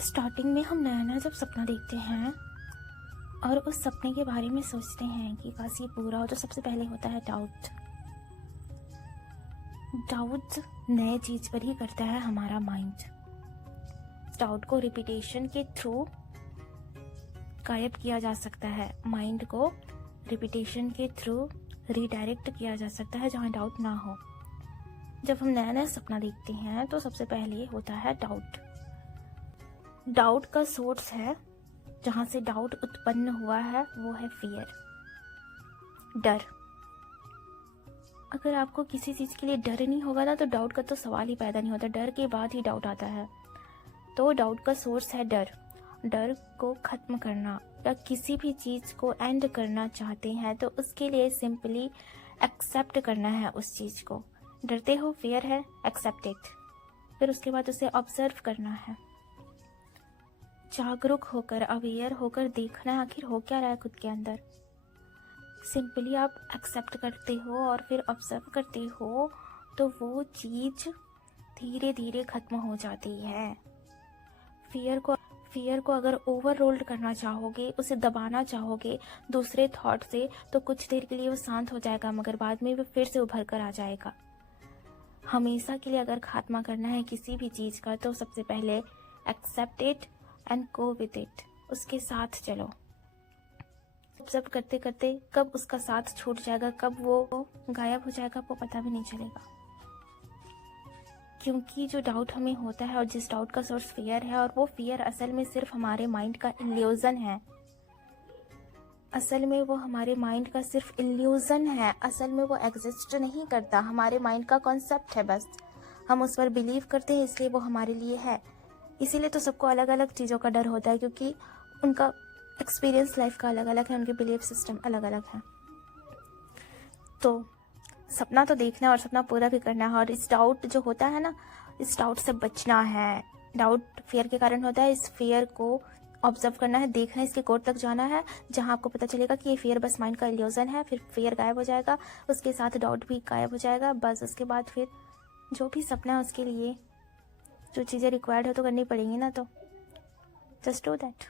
Starting में हम नया नया जब सपना देखते हैं और उस सपने के बारे में सोचते हैं कि काश ये पूरा हो, तो सबसे पहले होता है डाउट। डाउट नए चीज पर ही करता है हमारा माइंड। डाउट को रिपीटेशन के थ्रू गायब किया जा सकता है। माइंड को रिपीटेशन के थ्रू रीडायरेक्ट किया जा सकता है जहाँ डाउट ना हो। जब हम नया नया सपना देखते हैं तो सबसे पहले होता है डाउट। डाउट का सोर्स है, जहां से डाउट उत्पन्न हुआ है, वो है फियर, डर। अगर आपको किसी चीज के लिए डर नहीं होगा ना, तो डाउट का तो सवाल ही पैदा नहीं होता। डर के बाद ही डाउट आता है। तो डाउट का सोर्स है डर। डर को खत्म करना या किसी भी चीज को एंड करना चाहते हैं तो उसके लिए सिंपली एक्सेप्ट करना है उस चीज को। डरते हो, फियर है, एक्सेप्ट इट। फिर उसके बाद उसे ऑब्जर्व करना है, जागरूक होकर, अवेयर होकर देखना है आखिर हो क्या रहा है खुद के अंदर। सिंपली आप एक्सेप्ट करते हो और फिर ऑब्जर्व करते हो तो वो चीज धीरे धीरे खत्म हो जाती है। फियर को अगर ओवररोल्ड करना चाहोगे, उसे दबाना चाहोगे दूसरे थॉट से, तो कुछ देर के लिए वो शांत हो जाएगा, मगर बाद में वो फिर से उभर कर आ जाएगा। हमेशा के लिए अगर खात्मा करना है किसी भी चीज का, तो सबसे पहले accept it and go with it. उसके साथ चलो। ऑब्जर्व करते करते कब उसका साथ छूट जाएगा, कब वो गायब हो जाएगा, वो पता भी नहीं चलेगा। क्योंकि जो डाउट हमें होता है और जिस डाउट का सोर्स फियर है, और वो फियर असल में सिर्फ हमारे माइंड का इल्यूजन है। असल में वो हमारे माइंड का सिर्फ इल्यूजन है। असल में वो एग्जिस्ट नहीं करता, हमारे माइंड का कॉन्सेप्ट है बस। हम उस पर बिलीव करते हैं, इसलिए वो हमारे लिए है। इसीलिए तो सबको अलग अलग चीज़ों का डर होता है, क्योंकि उनका एक्सपीरियंस लाइफ का अलग अलग है, उनके बिलीफ सिस्टम अलग अलग है। तो सपना तो देखना है और सपना पूरा भी करना है। और इस डाउट जो होता है ना, इस डाउट से बचना है। डाउट फियर के कारण होता है। इस फियर को ऑब्जर्व करना है, देखना है, इसके कोर तक जाना है, जहां आपको पता चलेगा कि ये फियर बस माइंड का इल्यूजन है। फिर फियर गायब हो जाएगा, उसके साथ डाउट भी गायब हो जाएगा। बस उसके बाद फिर जो भी सपना है उसके लिए जो चीज़ें रिक्वायर्ड हो तो करनी पड़ेंगी ना, तो जस्ट डू दैट।